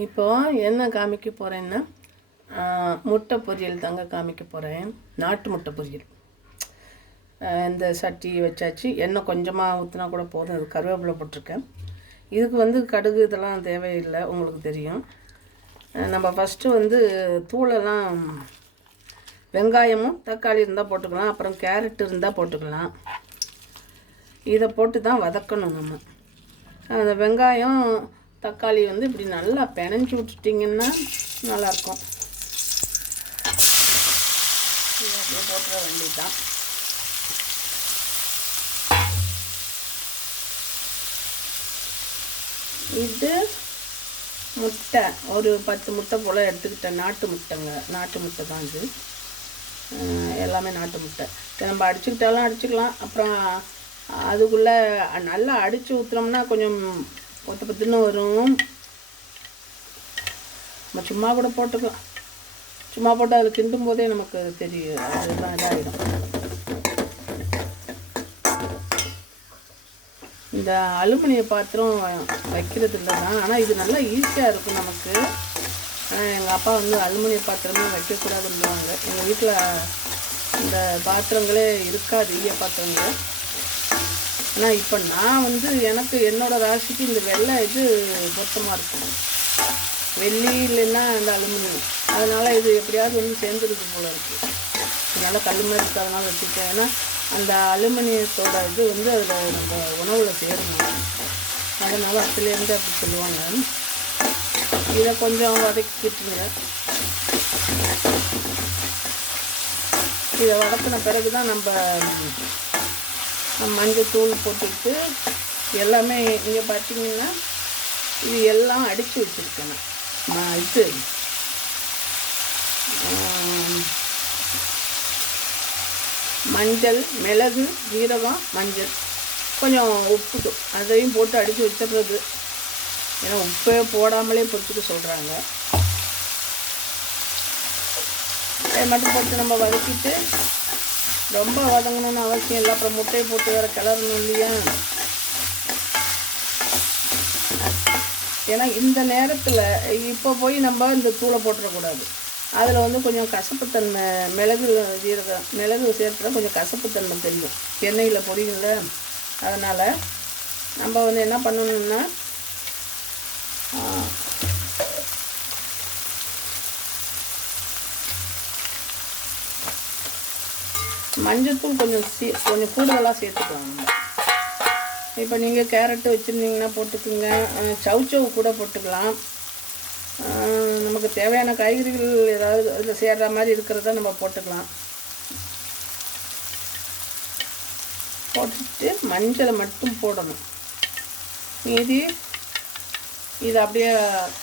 இப்போ என்ன காமிக்க போகிறேன்னா முட்டை பொரியல் தாங்க காமிக்க போகிறேன் நாட்டு முட்டை பொரியல். இந்த சட்டி வச்சாச்சு. எண்ணெய் கொஞ்சமாக ஊற்றினா கூட போதும். இது கருவேப்பிலை போட்டிருக்கேன். இதுக்கு வந்து கடுகு இதெல்லாம் தேவையில்லை உங்களுக்கு தெரியும். நம்ம ஃபஸ்ட்டு வந்து தூளெல்லாம் வெங்காயமும் தக்காளி இருந்தால் போட்டுக்கலாம் அப்புறம் கேரட் இருந்தால் போட்டுக்கலாம். இதை போட்டு தான் வதக்கணும் நம்ம. அந்த வெங்காயம் தக்காளி வந்து இப்படி நல்லா பிணைஞ்சி விட்டுட்டிங்கன்னா நல்லாயிருக்கும். அப்படியே போட்டுற வேண்டியதுதான். இது முட்டை ஒரு பத்து முட்டை போல் எடுத்துக்கிட்டேன் நாட்டு முட்டைங்க. நாட்டு முட்டை தான் இது. எல்லாமே நாட்டு முட்டை. நம்ம அடிச்சுக்கிட்டாலும் அடிச்சுக்கலாம். அப்புறம் அதுக்குள்ளே நல்லா அடித்து ஊற்றுனோம்னா கொஞ்சம் பொத்து பொத்துன்னு வரும். நம்ம சும்மா கூட போட்டுக்கலாம். சும்மா போட்டு அதில் கிண்டும் போதே நமக்கு தெரியும். அதுதான் இதாகிடும் இந்த அலுமினிய பாத்திரம் வைக்கிறது இல்லை தான் ஆனால் இது நல்லா ஈஸியாக இருக்கும் நமக்கு. ஆனால் எங்கள் அப்பா வந்து அலுமினிய பாத்திரமே வைக்கக்கூடாதுன்றாங்க எங்கள் வீட்டில் இந்த பாத்திரங்களே இருக்காது ஈய பாத்திரங்கள். ஆனால் இப்போ நான் வந்து எனக்கு என்னோட ராசிக்கு இந்த வெள்ளை இது பொருத்தமாக இருக்கும். வெள்ளி இல்லைன்னா அந்த அலுமினியம். அதனால் இது எப்படியாவது வந்து சேர்ந்துருக்கு போல இருக்குது அதனால் கல் மாதிரி இருக்கிறதுனால வச்சுருக்கேன் ஏன்னா அந்த அலுமினியத்தோட இது வந்து அதில் நம்ம உணவில் சேரணும். அதனால் அதுலேருந்து அப்படி சொல்லுவாங்க. இதை கொஞ்சம் வதக்கிட்டுங்க இதை வதக்கின பிறகு தான் நம்ம மஞ்சள் தூள் போட்டுட்டு எல்லாமே இங்கே பார்த்தீங்கன்னா இது எல்லாம் அடித்து வச்சுருக்கேன். நான் இது. மஞ்சள் மிளகு ஜீரகம் மஞ்சள். கொஞ்சம் உப்பு அதையும் போட்டு அடித்து வச்சிடுறது. ஏன்னா உப்பே போடாமலே பொரிச்சுக்க சொல்கிறாங்க அதை மட்டும் போட்டு நம்ம வதக்கிட்டு ரொம்ப வதங்கணும்னு அவசியம் இல்லை. அப்புறம் முட்டையை போட்டு வேறு கிளறணும் இல்லையா? ஏன்னா இந்த நேரத்தில் இப்போ போய் நம்ம இந்த தூளை போட்டுறக்கூடாது. அதில் வந்து கொஞ்சம் கசப்புத்தன்மை மிளகு ஜீரகம் மிளகு சேர்த்துனா கொஞ்சம் கசப்புத்தன்மை தெரியும். எண்ணெயில் பொரியும்ல. அதனால் நம்ம வந்து என்ன பண்ணணும்னா மஞ்சத்தூள் கொஞ்சம் சீ கொஞ்சம் கூடுதலாக சேர்த்துக்கலாம் இப்போ நீங்கள் கேரட்டு வச்சுருந்தீங்கன்னா போட்டுக்குங்க. அஹ் கூட போட்டுக்கலாம். நமக்கு தேவையான காய்கறிகள் ஏதாவது அதில் சேர்ற மாதிரி இருக்கிறத நம்ம போட்டுக்கலாம். போட்டுட்டு மஞ்சளை மட்டும் போடணும். மீதி இது அப்படியே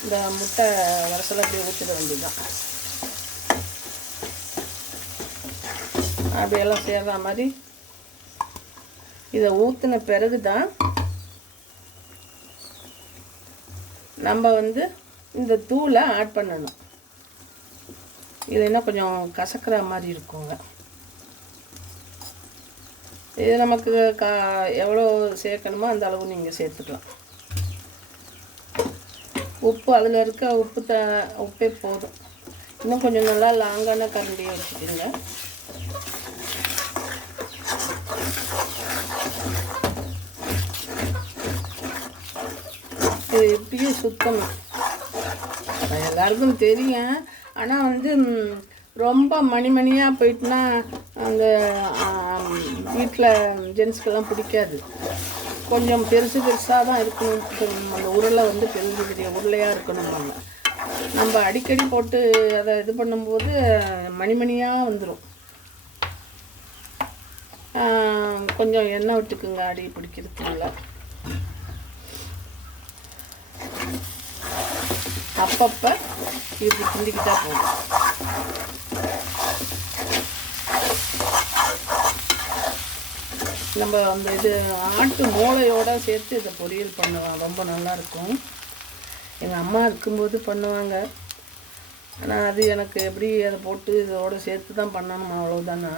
இந்த முட்டை வரசில் அப்படியே ஊற்றிட வேண்டியதுதான். அப்படியெல்லாம் சேர்ற மாதிரி. இதை ஊற்றின பிறகு தான் நம்ம வந்து இந்த தூளை ஆட் பண்ணணும். இது என்ன கொஞ்சம் கசக்கிற மாதிரி இருக்குங்க. இது நமக்கு கா எவ்வளோ சேர்க்கணுமோ அந்த அளவு நீங்கள் சேர்த்துக்கலாம். உப்பு அதில் இருக்க உப்பு த உப்பே போதும். இன்னும் கொஞ்சம் நல்லா லாங்கான கரண்டியை வச்சுக்கோங்க. இது எப்பயும் சுத்தமாக எல்லாருக்கும் தெரியும். ஆனால் வந்து ரொம்ப மணி மணியாக போயிட்டுனா அந்த வீட்டில் ஜென்ஸ்க்கெல்லாம் பிடிக்காது. கொஞ்சம் பெருசு பெருசாக தான் இருக்கணும். அந்த உருளை வந்து பெரிய பெரிய உருளையாக இருக்கணும் நம்ம நம்ம அடிக்கடி போட்டு அதை இது பண்ணும்போது மணிமணியாக வந்துடும் கொஞ்சம் எண்ணெய் விட்டுக்குங்க அடி பிடிக்கிறதுக்குள்ள. அப்பப்போ இப்படி கிண்டிக்கிட்டா போதும். நம்ம அந்த இது ஆட்டு மூளையோட சேர்த்து இதை பொரியல் பண்ணலாம். ரொம்ப நல்லா இருக்கும் எங்கள் அம்மா இருக்கும்போது பண்ணுவாங்க. ஆனால் அது எனக்கு எப்படி அதை போட்டு இதோட சேர்த்து தான் பண்ணணும்? அவ்வளோதானா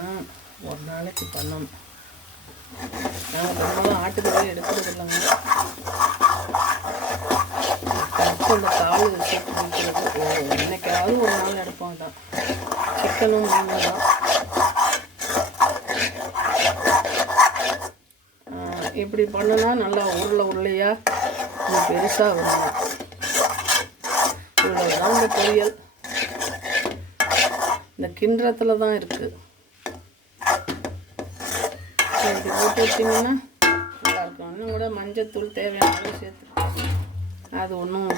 ஒரு நாளைக்கு பண்ணணும். நாங்கள் பெரும்பாலும் ஆட்டுக்கறி எடுக்கிறது இல்லைங்க எப்போதும் அந்த கால் சேர்த்து வைக்கிறது என்னைக்காவது ஒரு நாள் எடுப்போம் தான் சிக்கனும் மீனும் தான். இப்படி பண்ணுனா நல்லா உருளை உருளையாக பெருசாக வரும். இவ்வளோதான் இந்த பொரியல். இந்த கிண்ணத்தில் தான் இருக்குது இப்படி போட்டு வச்சிங்கன்னா நல்லாயிருக்கும் இன்னும் கூட மஞ்சத்தூள் தேவையான அளவு அது ஒன்றும்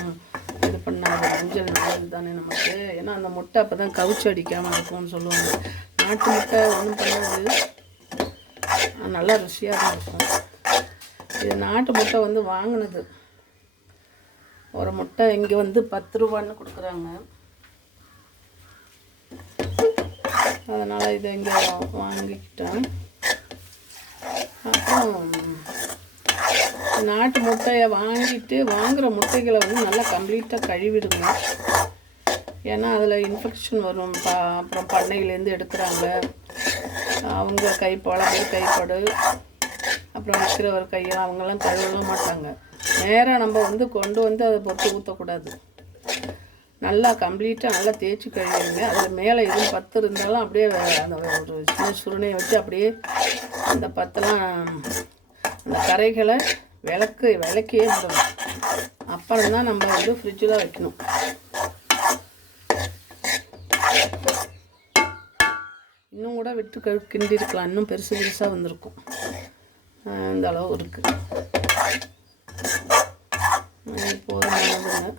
இது பண்ணாது மஞ்சள் நல்லது தானே நமக்கு. ஏன்னா அந்த முட்டை அப்போ தான் கவுச்சு அடிக்காமல் இருக்கும்னு சொல்லுவாங்க. நாட்டு முட்டை ஒன்றும் பண்ணாது. நல்லா ருசியாக தான் இருக்கும். இது நாட்டு முட்டை வந்து வாங்கினது. ஒரு முட்டை இங்கே வந்து பத்து ரூபான்னு கொடுக்குறாங்க. அதனால் இதை இங்கே வாங்கிக்கிட்டேன். அப்புறம் நாட்டு முட்டையை வாங்கிட்டு வாங்குகிற முட்டைகளை வந்து நல்லா கம்ப்ளீட்டாக கழுவிடுங்க. ஏன்னா அதில் இன்ஃபெக்ஷன் வரும். பா அப்புறம் பண்ணையிலேருந்து எடுக்கிறாங்க. அவங்க கை பல கைப்படு. அப்புறம் விற்கிறவர் கையெல்லாம் அவங்கெல்லாம் கழுவலாம் மாட்டாங்க. நேராக நம்ம வந்து கொண்டு வந்து அதை பொட்டு ஊற்றக்கூடாது நல்லா கம்ப்ளீட்டாக நல்லா தேய்ச்சி கழுவிடுங்க. அதில் மேலே எதுவும் பத்து இருந்தாலும் அப்படியே அந்த ஒரு சின்ன சுருணையை வச்சு அப்படியே அந்த பத்தெல்லாம் அந்த கரைகளை விளக்கு விளக்கியே விடணும். அப்புறம் தான் நம்ம வந்து ஃப்ரிட்ஜில் வைக்கணும். இன்னும் கூட விட்டு கழு- கிண்டிருக்கலாம். இன்னும் பெருசு பெருசாக வந்திருக்கும். இந்த அளவு இருக்குது போதுமானதுங்க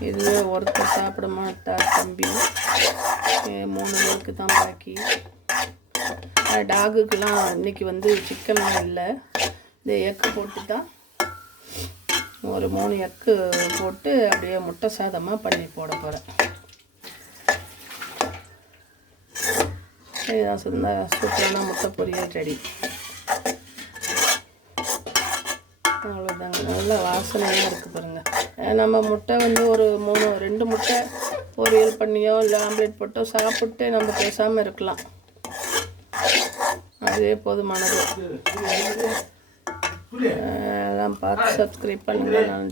இதுவே ஒருத்தர் சாப்பிட மாட்டார் தம்பி. மூணு பேருக்கு தான் பாக்கி. டாகுக்கெலாம் இன்னைக்கு வந்து சிக்கன்லாம் இல்லை. இந்த எக்கு போட்டு தான் ஒரு மூணு எக்கு போட்டு அப்படியே முட்டை சாதமாக பண்ணி போட போகிறேன் இதுதான் சொந்த சூப்பரான முட்டை பொரியல் ரெடி. அவ்வளோதாங்க நல்ல வாசனையாக இருக்குது பாருங்கள் நம்ம முட்டை வந்து ஒரு மூணு ரெண்டு முட்டை பொரியல் பண்ணியோ இல்லை ஆம்லேட் போட்டோ சாப்பிட்டு நம்ம பேசாமல் இருக்கலாம். அதுவே போதுமானது. எல்லாம் பார்த்து சப்ஸ்கிரைப் பண்ணுங்கள் நன்றி.